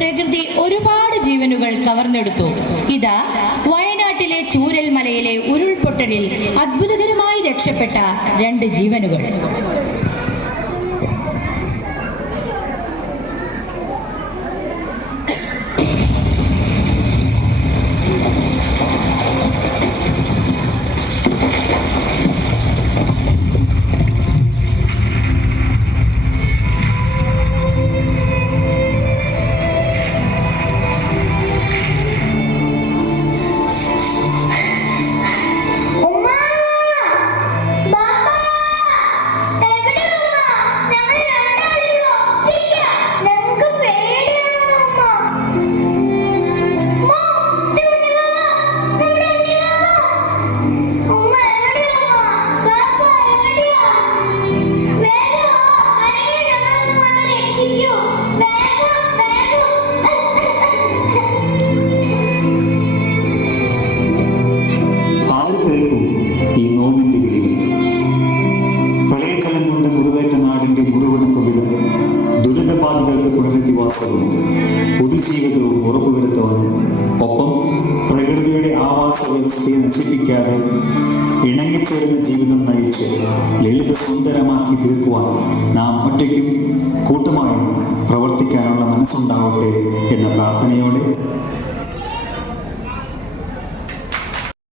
പ്രകൃതി ഒരുപാട് ജീവനുകൾ കവർന്നെടുത്തു. ഇതാ വയനാട്ടിലെ ചൂരൽമലയിലെ ഉരുൾപൊട്ടലിൽ അത്ഭുതകരമായി രക്ഷപ്പെട്ട 2 ജീവനുകൾ. പൊതുജീവിതവും ഉറപ്പുവരുത്തുവാനും ഒപ്പം പ്രകൃതിയുടെ ആവാസ വ്യവസ്ഥയെ നശിപ്പിക്കാതെ ഇണങ്ങിച്ചേർന്ന ജീവിതം നയിച്ച് ലളിത സുന്ദരമാക്കി തീർക്കുവാൻ നാം ഒറ്റയ്ക്കും കൂട്ടമായും പ്രവർത്തിക്കാനുള്ള മനസ്സുണ്ടാവട്ടെ എന്ന പ്രാർത്ഥനയോടെ